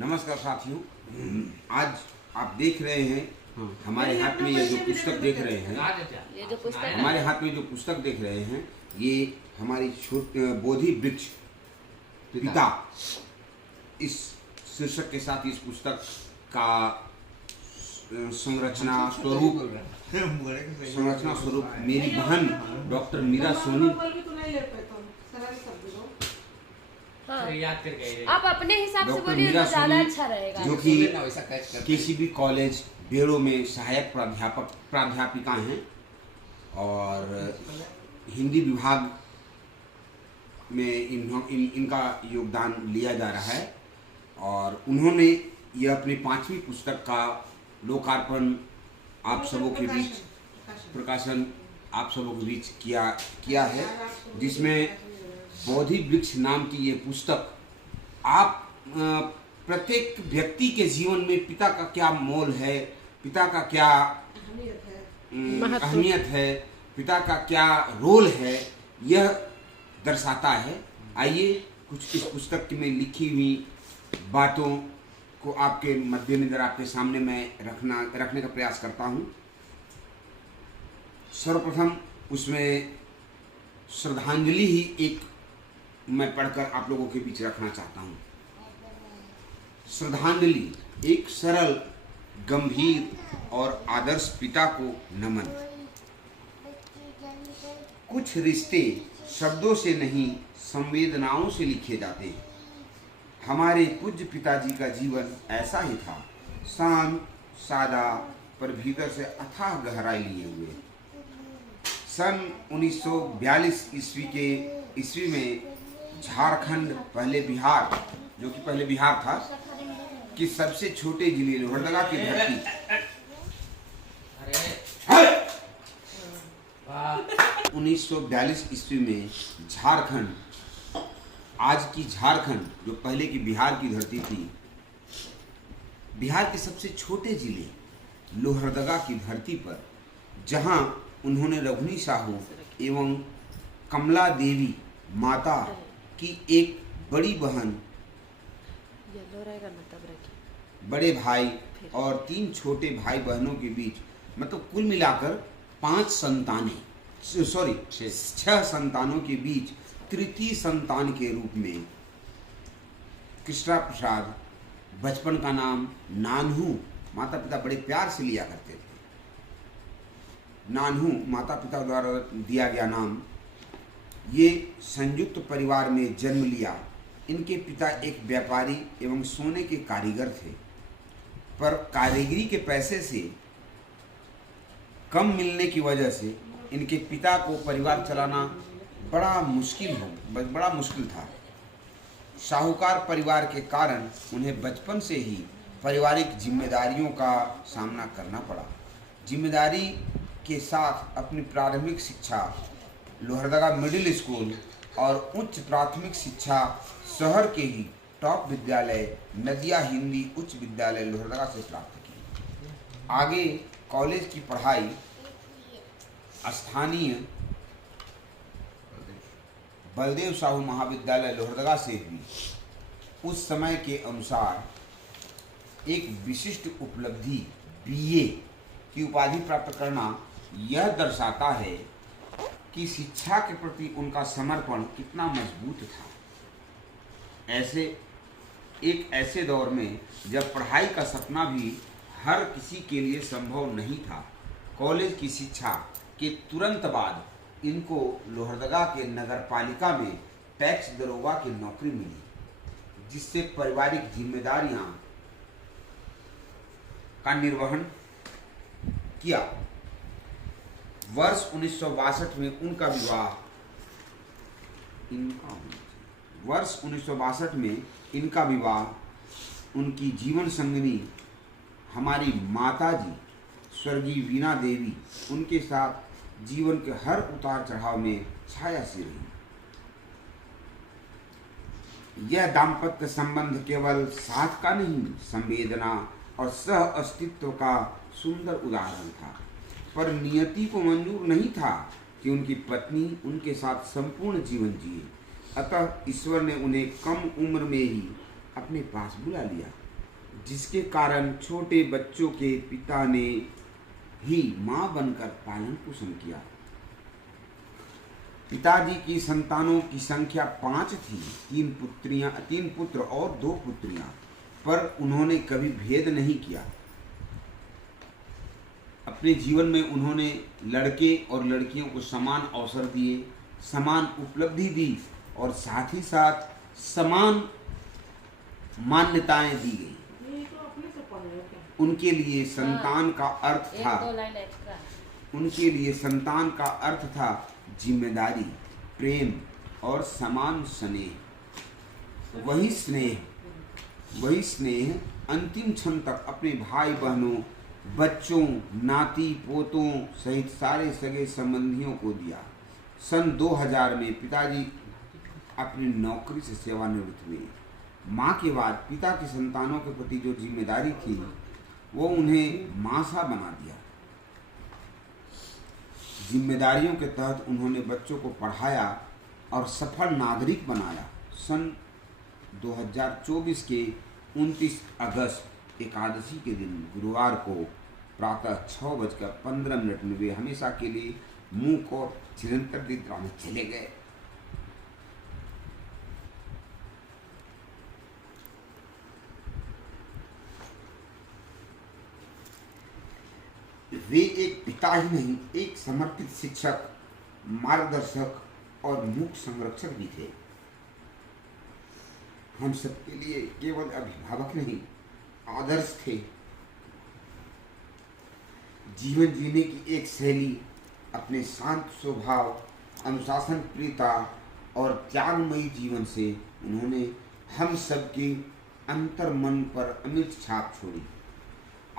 नमस्कार साथियों, आज आप देख रहे हैं हमारे हाथ में ये जो पुस्तक देख रहे हैं, हमारे हाथ में जो पुस्तक देख रहे हैं ये हमारी बोधि वृक्ष पिता इस शीर्षक के साथ इस पुस्तक का संरचना स्वरूप मेरी बहन डॉक्टर मीरा सोनी आप अपने हिसाब से बोलिए तो ज़्यादा अच्छा रहेगा। जो कि केसीबी कॉलेज बेड़ो में सहायक प्राध्यापिका हैं और हिंदी विभाग में इनका योगदान लिया जा रहा है और उन्होंने यह अपनी 5वीं पुस्तक का लोकार्पण आप सबों के बीच प्रकाशन आप सबों के बीच किया है, जिसमें बोधि वृक्ष नाम की ये पुस्तक आप प्रत्येक व्यक्ति के जीवन में पिता का क्या मोल है, पिता का क्या अहमियत है, पिता का क्या रोल है, यह दर्शाता है। आइए कुछ इस पुस्तक में लिखी हुई बातों को आपके मद्देनजर आपके सामने मैं रखने का प्रयास करता हूँ। सर्वप्रथम उसमें श्रद्धांजलि ही एक मैं पढ़कर आप लोगों के बीच रखना चाहता हूँ। श्रद्धांजलि, एक सरल, गंभीर और आदर्श पिता को नमन। कुछ रिश्ते शब्दों से नहीं संवेदनाओं से लिखे जाते हैं। हमारे पूज्य पिताजी का जीवन ऐसा ही था, शांत, सादा, पर भीतर से अथाह गहराई लिए हुए। सन 1942 ईस्वी में झारखंड, पहले बिहार, जो कि पहले बिहार था, कि सबसे छोटे जिले लोहरदगा की धरती 1942 ईस्वी में झारखंड, आज की झारखंड जो पहले की बिहार की धरती थी, बिहार के सबसे छोटे जिले लोहरदगा की धरती पर, जहां उन्होंने रघुनी साहू एवं कमला देवी माता की एक बड़ी बहन, बड़े भाई और 3 छोटे भाई बहनों के बीच, मतलब कुल मिलाकर 6 संतानों के बीच तृतीय संतान के रूप में कृष्णा प्रसाद, बचपन का नाम नानहू, माता पिता बड़े प्यार से लिया करते थे। नानहू माता पिता द्वारा दिया गया नाम, ये संयुक्त परिवार में जन्म लिया। इनके पिता एक व्यापारी एवं सोने के कारीगर थे, पर कारीगरी के पैसे से कम मिलने की वजह से इनके पिता को परिवार चलाना बड़ा मुश्किल था। साहूकार परिवार के कारण उन्हें बचपन से ही पारिवारिक जिम्मेदारियों का सामना करना पड़ा। जिम्मेदारी के साथ अपनी प्राथमिक शिक्षा लोहरदगा मिडिल स्कूल और उच्च प्राथमिक शिक्षा शहर के ही टॉप विद्यालय नदिया हिंदी उच्च विद्यालय लोहरदगा से प्राप्त की। आगे कॉलेज की पढ़ाई स्थानीय बलदेव साहू महाविद्यालय लोहरदगा से हुई। उस समय के अनुसार एक विशिष्ट उपलब्धि बीए की उपाधि प्राप्त करना यह दर्शाता है कि शिक्षा के प्रति उनका समर्पण कितना मजबूत था। ऐसे दौर में जब पढ़ाई का सपना भी हर किसी के लिए संभव नहीं था, कॉलेज की शिक्षा के तुरंत बाद इनको लोहरदगा के नगरपालिका में टैक्स दरोगा की नौकरी मिली, जिससे पारिवारिक जिम्मेदारियां का निर्वहन किया। वर्ष 1962 में उनका विवाह उनकी जीवन संगिनी हमारी माताजी स्वर्गीय वीणा देवी, उनके साथ जीवन के हर उतार चढ़ाव में छाया सी रही। यह दाम्पत्य संबंध केवल साथ का नहीं, संवेदना और सह अस्तित्व का सुंदर उदाहरण था। पर नियति को मंजूर नहीं था कि उनकी पत्नी उनके साथ संपूर्ण जीवन जिए। अतः ईश्वर ने उन्हें कम उम्र में ही अपने पास बुला लिया। जिसके कारण छोटे बच्चों के पिता ने ही मां बनकर पालन पोषण किया। पिताजी की संतानों की संख्या 5 थी, 3 पुत्र और 2 पुत्रियां, पर उन्होंने कभी भेद नहीं किया। अपने जीवन में उन्होंने लड़के और लड़कियों को समान अवसर दिए, समान उपलब्धि दी और साथ ही साथ समान मान्यताएं दी गई। उनके लिए संतान का अर्थ था, उनके लिए संतान का अर्थ था जिम्मेदारी, प्रेम और समान स्नेह। वही स्नेह अंतिम क्षण तक अपने भाई बहनों, बच्चों, नाती पोतों सहित सारे सगे संबंधियों को दिया। सन 2000 में पिताजी अपनी नौकरी से सेवानिवृत्त हुए। माँ के बाद पिता की संतानों के प्रति जो जिम्मेदारी थी वो उन्हें माँ सा बना दिया। जिम्मेदारियों के तहत उन्होंने बच्चों को पढ़ाया और सफल नागरिक बनाया। सन 2024 के 29 अगस्त एकादशी के दिन गुरुवार को प्रातः 6:15 में वे हमेशा के लिए मूक और चिरंतर निद्रा में चले गए। वे एक पिता ही नहीं, एक समर्पित शिक्षक, मार्गदर्शक और मूक संरक्षक भी थे। हम सबके लिए केवल अभिभावक नहीं, आदर्श थे। जीवन जीने की एक शैली, अपने शांत स्वभाव, अनुशासन प्रियता और त्यागमयी जीवन से उन्होंने हम सबके अंतर मन पर अमिट छाप छोड़ी।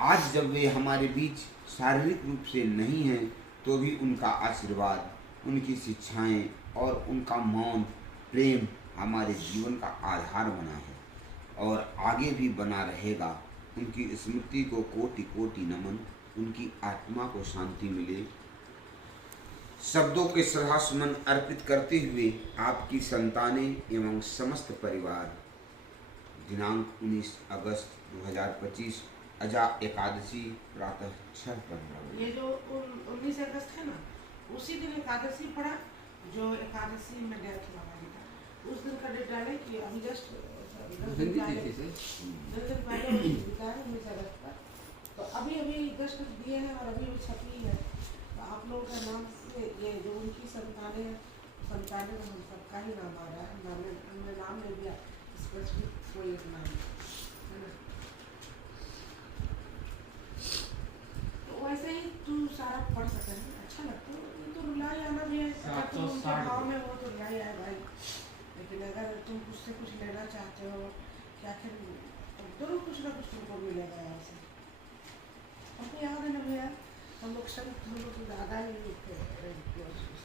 आज जब वे हमारे बीच शारीरिक रूप से नहीं हैं, तो भी उनका आशीर्वाद, उनकी शिक्षाएं और उनका मौन प्रेम हमारे जीवन का आधार बना है और आगे भी बना रहेगा। उनकी स्मृति को कोटि कोटि नमन, उनकी आत्मा को शांति मिले। शब्दों के श्रद्धा सुमन अर्पित करते हुए आपकी संतानें एवं समस्त परिवार। दिनांक 19 अगस्त 2025 अजा एकादशी प्रातः 6:15। ये जो 19 अगस्त है ना, उसी दिन एकादशी पड़ा जो एकादशी में डेथ हुआ था। उस दिन का डेट डाले कि अभी जस्ट 10 दिन पहले 19 अगस्त पर, तो अभी जस्ट दिए हैं और अभी छपी है। तो आप लोगों का नाम से ये जो उनकी संतानें में हम सबका ही नाम आ रहा है। हमने नाम ले लिया स्पेसिफिक कोई एक नाम है ना। तो वैसे ही तू सारा पढ़ सकते हैं, अच्छा लगता है। तो रुलाई आना भी है, भाव में वो तो रुलाई आए भाई। लेकिन अगर तुम उससे कुछ लेना चाहते हो कि आखिर जरूर कुछ ना कुछ तुमको मिलेगा यहाँ से। हमको याद है ना भैया, हम लोग तो ज़्यादा ही